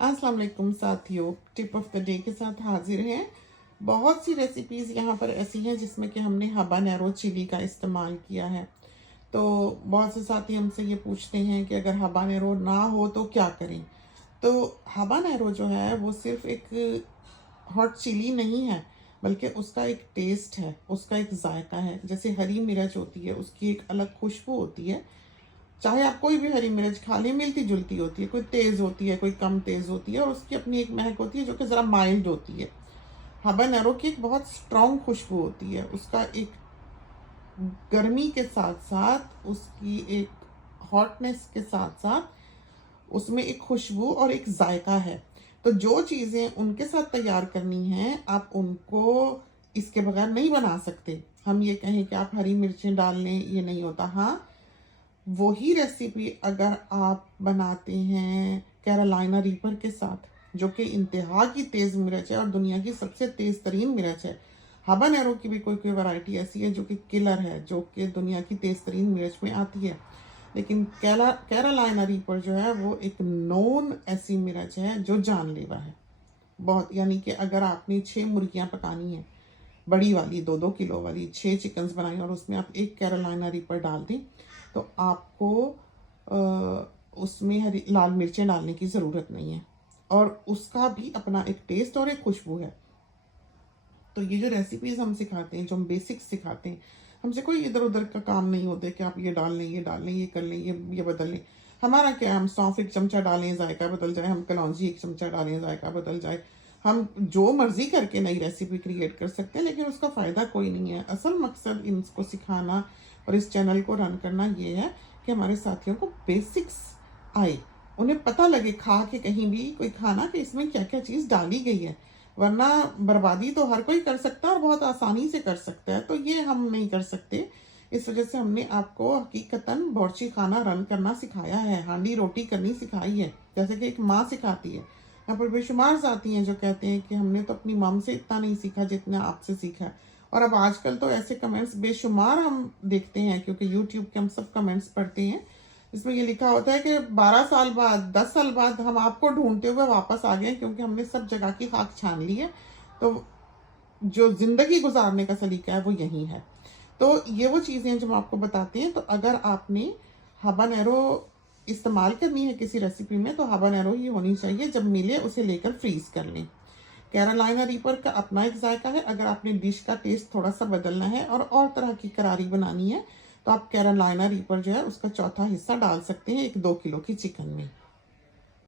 अस्सलाम वालेकुम साथियों, टिप ऑफ द डे के साथ हाजिर हैं। बहुत सी रेसिपीज़ यहाँ पर ऐसी हैं जिसमें कि हमने हबानेरो चिली का इस्तेमाल किया है। तो बहुत से साथी हमसे ये पूछते हैं कि अगर हबानेरो ना हो तो क्या करें। तो हबानेरो जो है वो सिर्फ एक हॉट चिली नहीं है, बल्कि उसका एक टेस्ट है, उसका एक जायका है। जैसे हरी मिर्च होती है, उसकी एक अलग खुशबू होती है। चाहे आप कोई भी हरी मिर्च खा लें, मिलती जुलती होती है, कोई तेज़ होती है, कोई कम तेज़ होती है, और उसकी अपनी एक महक होती है जो कि ज़रा माइल्ड होती है। हबानेरो की एक बहुत स्ट्रॉन्ग खुशबू होती है, उसका एक गर्मी के साथ साथ, उसकी एक हॉटनेस के साथ साथ उसमें एक खुशबू और एक जायका है। तो जो चीज़ें उनके साथ तैयार करनी हैं, आप उनको इसके बगैर नहीं बना सकते। हम ये कहें कि आप हरी मिर्चें डाल लें, ये नहीं होता। हाँ, वही रेसिपी अगर आप बनाते हैं कैरोलिना रीपर के साथ, जो कि इंतहा की तेज़ मिर्च है और दुनिया की सबसे तेज़ तरीन मिर्च है। हबानेरो की भी कोई कोई वैरायटी ऐसी है जो कि किलर है, जो कि दुनिया की तेज़ तरीन मिर्च में आती है। लेकिन कैरोलिना रीपर जो है वो एक नॉन ऐसी मिर्च है जो जानलेवा है बहुत। यानी कि अगर आपने 6 मुर्गियाँ पकानी हैं, बड़ी वाली 2-2 किलो वाली 6 चिकन्स बनाई, और उसमें आप एक कैरोलिना रीपर डाल दें, तो आपको उसमें हरी लाल मिर्चें डालने की ज़रूरत नहीं है, और उसका भी अपना एक टेस्ट और एक खुशबू है। तो ये जो रेसिपीज़ हम सिखाते हैं, जो हम बेसिक्स सिखाते हैं, हमसे कोई इधर उधर का काम नहीं होता कि आप ये डाल लें, ये डाल लें, ये कर लें, ये बदल लें। हमारा क्या है, हम सौंफ 1 चमचा डालें जायका बदल जाए, हम कलौंजी 1 चमचा डालें जायका बदल जाए। हम जो मर्ज़ी करके नई रेसिपी क्रिएट कर सकते हैं, लेकिन उसका फ़ायदा कोई नहीं है। असल मकसद इनको सिखाना और इस चैनल को रन करना ये है कि हमारे साथियों को बेसिक्स आए, उन्हें पता लगे खा के कहीं भी कोई खाना कि इसमें क्या क्या चीज़ डाली गई है। वरना बर्बादी तो हर कोई कर सकता है और बहुत आसानी से कर सकता है, तो ये हम नहीं कर सकते। इस वजह से हमने आपको हकीकतन बावर्ची खाना रन करना सिखाया है, हांडी रोटी करनी सिखाई है, जैसे कि एक माँ सिखाती है। यहाँ पर बेशुमार जाती हैं जो कहते हैं कि हमने तो अपनी मम से इतना नहीं सीखा जितना आपसे सीखा है। और अब आजकल तो ऐसे कमेंट्स बेशुमार हम देखते हैं, क्योंकि यूट्यूब के हम सब कमेंट्स पढ़ते हैं। इसमें ये लिखा होता है कि 12 साल बाद, 10 साल बाद हम आपको ढूंढते हुए वापस आ गए, क्योंकि हमने सब जगह की खाक छान ली है। तो जो ज़िंदगी गुजारने का सलीका है वो यही है। तो ये वो चीज़ें जो हम आपको बताते हैं। तो अगर आपने हबानेरो इस्तेमाल करनी है किसी रेसिपी में, तो हबानेरो ही होनी चाहिए। जब मिले उसे लेकर फ्रीज कर लें। कैरोलिना रीपर का अपना एक जायका है। अगर आपने डिश का टेस्ट थोड़ा सा बदलना है और तरह की करारी बनानी है, तो आप कैरोलिना रीपर जो है उसका चौथा हिस्सा डाल सकते हैं एक 2 किलो की चिकन में।